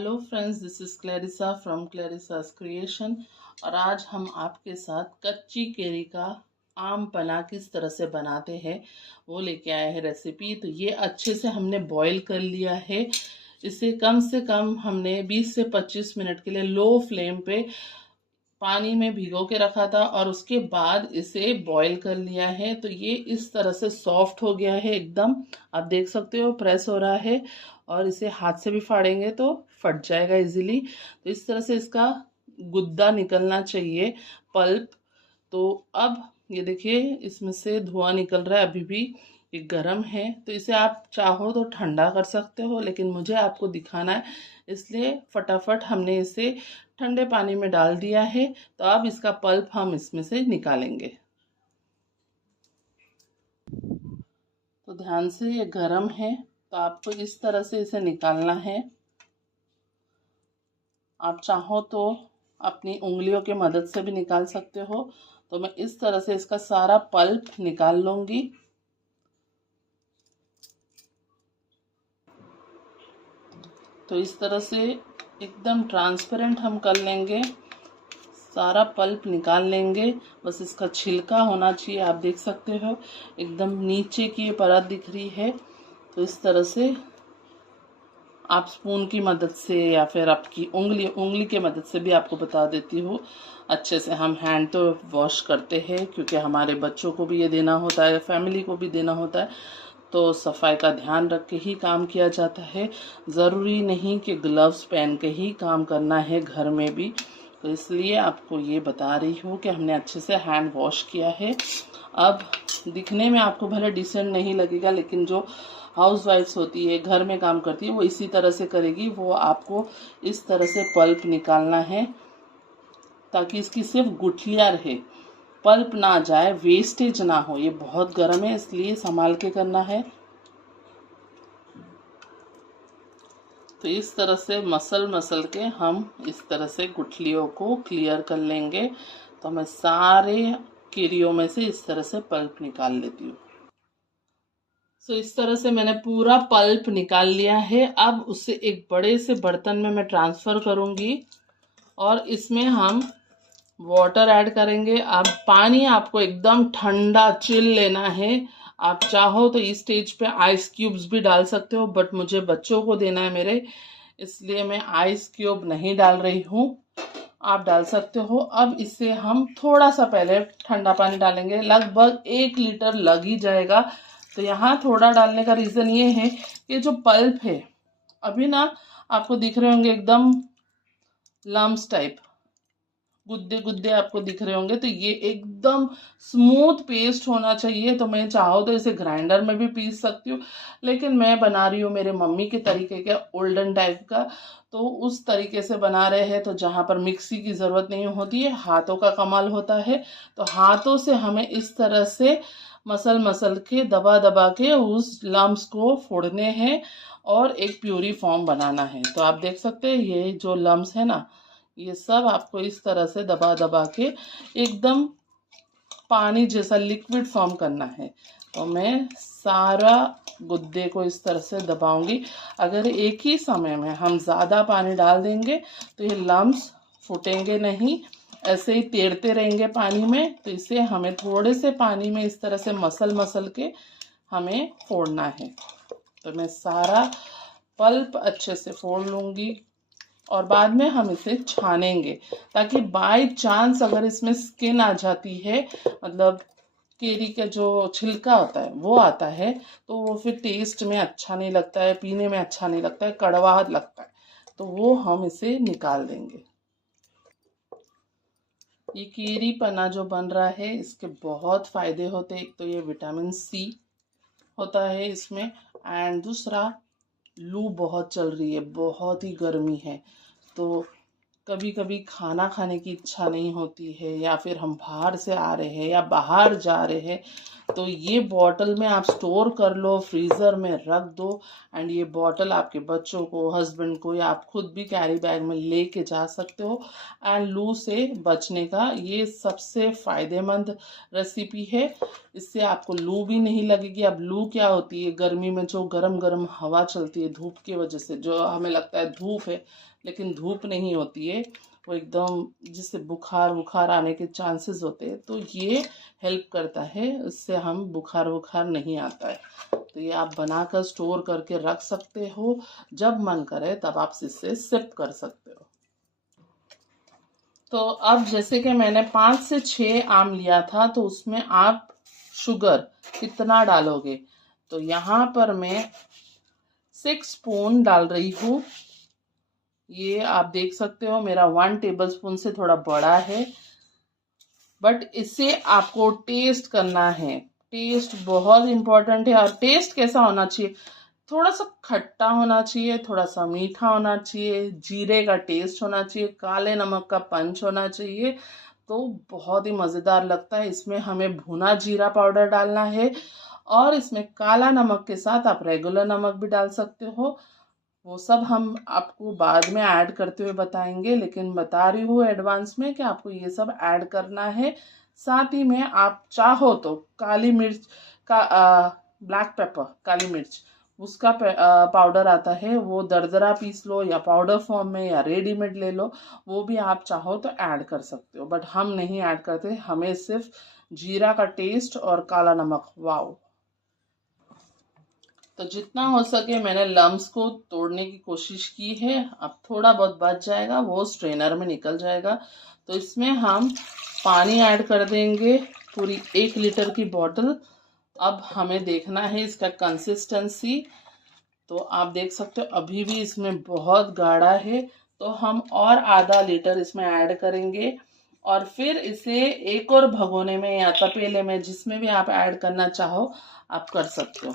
Hello friends, this is Clarissa from Clarissa's creation. और आज हम आपके साथ कच्ची केरी का आम पन्ना किस तरह से बनाते हैं वो लेके आए हैं रेसिपी। तो ये अच्छे से हमने बॉईल कर लिया है। इसे कम से कम हमने 20 से 25 मिनट के लिए लो फ्लेम पे पानी में भिगो के रखा था और उसके बाद इसे बॉईल कर लिया है। तो ये इस तरह से सॉफ्ट हो गया है एकदम। आप देख सकते हो प्रेस हो रहा है और इसे हाथ से भी फाड़ेंगे तो फट जाएगा इजीली। तो इस तरह से इसका गुद्दा निकलना चाहिए, पल्प। तो अब ये देखिए इसमें से धुआं निकल रहा है, अभी भी ये गर्म है। तो इसे आप चाहो तो ठंडा कर सकते हो, लेकिन मुझे आपको दिखाना है इसलिए फटाफट हमने इसे ठंडे पानी में डाल दिया है। तो अब इसका पल्प हम इसमें से निकालेंगे। तो ध्यान से, ये गर्म है तो आपको इस तरह से इसे निकालना है। आप चाहो तो अपनी उंगलियों की मदद से भी निकाल सकते हो। तो मैं इस तरह से इसका सारा पल्प निकाल लूंगी। तो इस तरह से एकदम ट्रांसपेरेंट हम कर लेंगे, सारा पल्प निकाल लेंगे। बस इसका छिलका होना चाहिए। आप देख सकते हो एकदम नीचे की ये परत दिख रही है। तो इस तरह से आप स्पून की मदद से या फिर आपकी उंगली की मदद से भी, आपको बता देती हूँ, अच्छे से हम हैंड तो वॉश करते हैं क्योंकि हमारे बच्चों को भी ये देना होता है, फैमिली को भी देना होता है। तो सफाई का ध्यान रख के ही काम किया जाता है। ज़रूरी नहीं कि ग्लव्स पहन के ही काम करना है घर में भी। तो इसलिए आपको ये बता रही हूँ कि हमने अच्छे से हैंड वॉश किया है। अब दिखने में आपको भले डिसेंट नहीं लगेगा, लेकिन जो हाउस वाइफ्स होती है, घर में काम करती है, वो इसी तरह से करेगी। वो आपको इस तरह से पल्प निकालना है ताकि इसकी सिर्फ गुठलियाँ रहे, पल्प ना जाए, वेस्टेज ना हो। ये बहुत गर्म है इसलिए संभाल के करना है। तो इस तरह से मसल के हम इस तरह से गुठलियों को क्लियर कर लेंगे। तो मैं सारे केरियों में से इस तरह से पल्प निकाल लेती हूँ। सो इस तरह से मैंने पूरा पल्प निकाल लिया है। अब उसे एक बड़े से बर्तन में मैं ट्रांसफ़र करूँगी और इसमें हम वाटर ऐड करेंगे। अब पानी आपको एकदम ठंडा चिल लेना है। आप चाहो तो इस स्टेज पे आइस क्यूब्स भी डाल सकते हो, बट मुझे बच्चों को देना है मेरे, इसलिए मैं आइस क्यूब नहीं डाल रही हूँ। आप डाल सकते हो। अब इसे हम थोड़ा सा पहले ठंडा पानी डालेंगे, लगभग 1 लीटर लग ही जाएगा। तो यहाँ थोड़ा डालने का रीज़न ये है कि जो पल्प है अभी ना आपको दिख रहे होंगे एकदम लम्स टाइप, गुद्दे गुद्दे आपको दिख रहे होंगे। तो ये एकदम स्मूथ पेस्ट होना चाहिए। तो मैं चाहो तो इसे ग्राइंडर में भी पीस सकती हूँ, लेकिन मैं बना रही हूँ मेरे मम्मी के तरीके का, ओल्डन टाइप का। तो उस तरीके से बना रहे हैं तो जहाँ पर मिक्सी की ज़रूरत नहीं होती है, हाथों का कमाल होता है। तो हाथों से हमें इस तरह से मसल के दबा दबा के उस लम्स को फोड़ने हैं और एक प्यूरी फॉर्म बनाना है। तो आप देख सकते हैं ये जो लम्स है ना, ये सब आपको इस तरह से दबा दबा के एकदम पानी जैसा लिक्विड फॉर्म करना है। तो मैं सारा गुद्दे को इस तरह से दबाऊंगी। अगर एक ही समय में हम ज़्यादा पानी डाल देंगे तो ये लम्स फूटेंगे नहीं, ऐसे ही तैरते रहेंगे पानी में। तो इसे हमें थोड़े से पानी में इस तरह से मसल के हमें फोड़ना है। तो मैं सारा पल्प अच्छे से फोड़ लूँगी और बाद में हम इसे छानेंगे, ताकि बाय चांस अगर इसमें स्किन आ जाती है, मतलब केरी का जो छिलका होता है वो आता है, तो वो फिर टेस्ट में अच्छा नहीं लगता है, पीने में अच्छा नहीं लगता है, कड़वा लगता है। तो वो हम इसे निकाल देंगे। ये केरी पन्ना जो बन रहा है इसके बहुत फ़ायदे होते हैं। एक तो ये विटामिन सी होता है इसमें, एंड दूसरा लू बहुत चल रही है, बहुत ही गर्मी है। तो कभी कभी खाना खाने की इच्छा नहीं होती है, या फिर हम बाहर से आ रहे हैं या बाहर जा रहे हैं, तो ये बॉटल में आप स्टोर कर लो, फ्रीज़र में रख दो। एंड ये बॉटल आपके बच्चों को, हस्बैंड को, या आप खुद भी कैरी बैग में लेके जा सकते हो। एंड लू से बचने का ये सबसे फ़ायदेमंद रेसिपी है। इससे आपको लू भी नहीं लगेगी। अब लू क्या होती है, गर्मी में जो गरम गरम हवा चलती है धूप की वजह से, जो हमें लगता है धूप है लेकिन धूप नहीं होती है, वो एकदम जिससे बुखार बुखार आने के चांसेस होते हैं। तो ये हेल्प करता है, इससे हम बुखार बुखार नहीं आता है। तो ये आप बनाकर स्टोर करके रख सकते हो, जब मन करे तब आप इससे सिप कर सकते हो। तो अब जैसे कि मैंने 5 से 6 आम लिया था, तो उसमें आप शुगर कितना डालोगे, तो यहाँ पर मैं 6 स्पून डाल रही हूँ। ये आप देख सकते हो मेरा 1 टेबलस्पून से थोड़ा बड़ा है, बट इसे आपको टेस्ट करना है। टेस्ट बहुत इंपॉर्टेंट है। और टेस्ट कैसा होना चाहिए, थोड़ा सा खट्टा होना चाहिए, थोड़ा सा मीठा होना चाहिए, जीरे का टेस्ट होना चाहिए, काले नमक का पंच होना चाहिए। तो बहुत ही मज़ेदार लगता है। इसमें हमें भुना जीरा पाउडर डालना है, और इसमें काला नमक के साथ आप रेगुलर नमक भी डाल सकते हो। वो सब हम आपको बाद में ऐड करते हुए बताएंगे, लेकिन बता रही हूँ एडवांस में कि आपको ये सब ऐड करना है। साथ ही में आप चाहो तो काली मिर्च का ब्लैक पेपर, काली मिर्च, उसका पाउडर आता है, वो दरदरा पीस लो या पाउडर फॉर्म में या रेडीमेड ले लो, वो भी आप चाहो तो ऐड कर सकते हो। बट हम नहीं ऐड करते, हमें सिर्फ जीरा का टेस्ट और काला नमक। वाओ! तो जितना हो सके मैंने लम्स को तोड़ने की कोशिश की है। अब थोड़ा बहुत बच जाएगा, वो स्ट्रेनर में निकल जाएगा। तो इसमें हम पानी ऐड कर देंगे, पूरी 1 लीटर की बॉटल। अब हमें देखना है इसका कंसिस्टेंसी। तो आप देख सकते हो अभी भी इसमें बहुत गाढ़ा है, तो हम और आधा लीटर इसमें ऐड करेंगे, और फिर इसे एक और भगोने में या तपेले में, जिसमें भी आप ऐड करना चाहो आप कर सकते हो।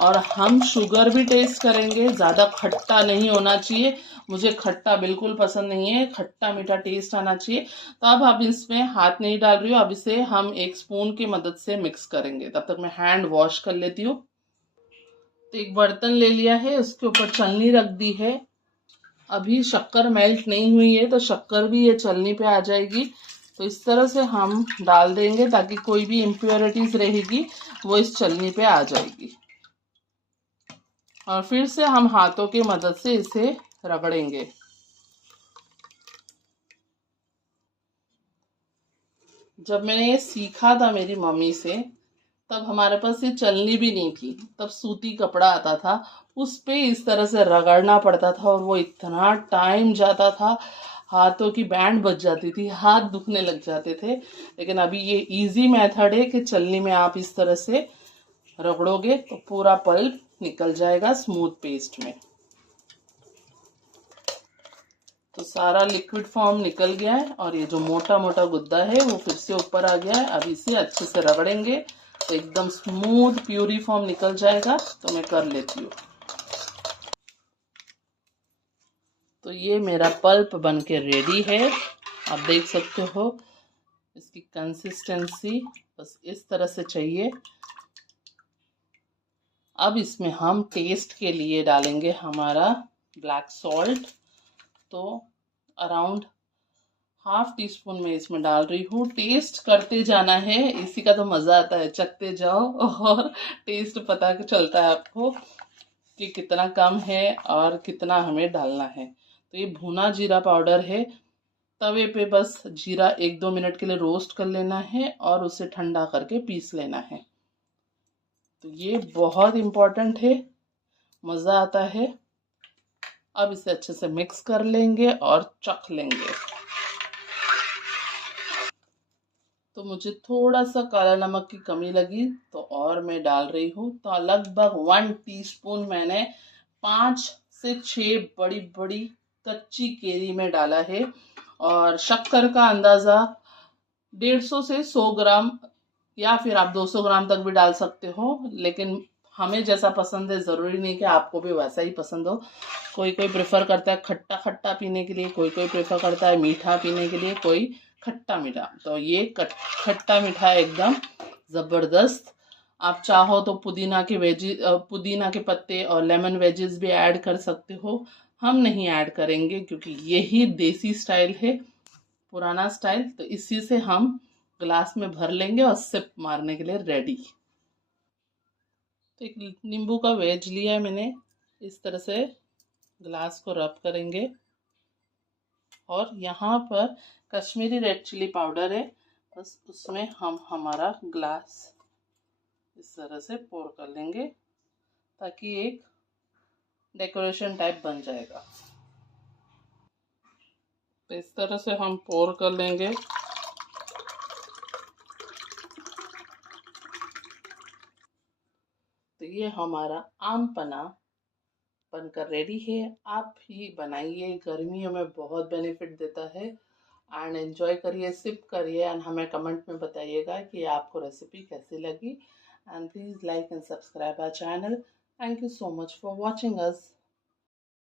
और हम शुगर भी टेस्ट करेंगे। ज़्यादा खट्टा नहीं होना चाहिए, मुझे खट्टा बिल्कुल पसंद नहीं है, खट्टा मीठा टेस्ट आना चाहिए। तो अब इसमें हाथ नहीं डाल रही हूँ, अब इसे हम 1 स्पून की मदद से मिक्स करेंगे। तब तक मैं हैंड वॉश कर लेती हूँ। तो एक बर्तन ले लिया है, उसके ऊपर छलनी रख दी है। अभी शक्कर मेल्ट नहीं हुई है, तो शक्कर भी ये छलनी पे आ जाएगी। तो इस तरह से हम डाल देंगे ताकि कोई भी इम्प्योरिटीज रहेगी वो इस छलनी पे आ जाएगी। और फिर से हम हाथों की मदद से इसे रगड़ेंगे। जब मैंने ये सीखा था मेरी मम्मी से, तब हमारे पास ये चलनी भी नहीं थी, तब सूती कपड़ा आता था, उस पे इस तरह से रगड़ना पड़ता था, और वो इतना टाइम जाता था, हाथों की बैंड बज जाती थी, हाथ दुखने लग जाते थे। लेकिन अभी ये इजी मेथड है कि चलनी में आप इस तरह से रगड़ोगे तो पूरा पल्प निकल जाएगा स्मूथ पेस्ट में। तो सारा लिक्विड फॉर्म निकल गया है, और ये जो मोटा मोटा गुद्दा है वो फिर से ऊपर आ गया है। अब इसे अच्छे से रगड़ेंगे तो एकदम स्मूथ प्यूरी फॉर्म निकल जाएगा। तो मैं कर लेती हूँ। तो ये मेरा पल्प बन के रेडी है, आप देख सकते हो। इसकी कंसिस्टेंसी बस इस तरह से चाहिए। अब इसमें हम टेस्ट के लिए डालेंगे हमारा ब्लैक सॉल्ट। तो अराउंड ½ टीस्पून में इसमें डाल रही हूँ। टेस्ट करते जाना है, इसी का तो मज़ा आता है, चखते जाओ और टेस्ट पता चलता है आपको कि कितना कम है और कितना हमें डालना है। तो ये भुना जीरा पाउडर है। तवे पे बस जीरा 1-2 मिनट के लिए रोस्ट कर लेना है और उसे ठंडा करके पीस लेना है। तो ये बहुत इम्पोर्टेंट है, मज़ा आता है। अब इसे अच्छे से मिक्स कर लेंगे और चख लेंगे। तो मुझे थोड़ा सा काला नमक की कमी लगी, तो और मैं डाल रही हूँ। तो लगभग 1 टीस्पून मैंने 5 से 6 बड़ी बड़ी कच्ची केरी में डाला है। और शक्कर का अंदाज़ा 150 से 100 ग्राम, या फिर आप 200 ग्राम तक भी डाल सकते हो, लेकिन हमें जैसा पसंद है, ज़रूरी नहीं कि आपको भी वैसा ही पसंद हो। कोई कोई प्रेफर करता है खट्टा खट्टा पीने के लिए, कोई कोई प्रेफर करता है मीठा पीने के लिए, कोई खट्टा मीठा। तो ये खट्टा मीठा एकदम ज़बरदस्त। आप चाहो तो पुदीना के पत्ते और लेमन वेजेस भी ऐड कर सकते हो। हम नहीं ऐड करेंगे क्योंकि यही देसी स्टाइल है, पुराना स्टाइल। तो इसी से हम ग्लास में भर लेंगे और सिप मारने के लिए रेडी। तो एक नींबू का वेज लिया है मैंने, इस तरह से ग्लास को रब करेंगे और यहाँ पर कश्मीरी रेड चिली पाउडर है, बस उसमें हम हमारा ग्लास इस तरह से पोर कर लेंगे ताकि एक डेकोरेशन टाइप बन जाएगा। तो इस तरह से हम पोर कर लेंगे। तो ये हमारा आम पन्ना बनकर रेडी है। आप ही बनाइए, गर्मियों में बहुत बेनिफिट देता है। एंड एंजॉय करिए, सिप करिए एंड हमें कमेंट में बताइएगा कि आपको रेसिपी कैसी लगी। And please like and subscribe our channel. Thank you so much for watching us.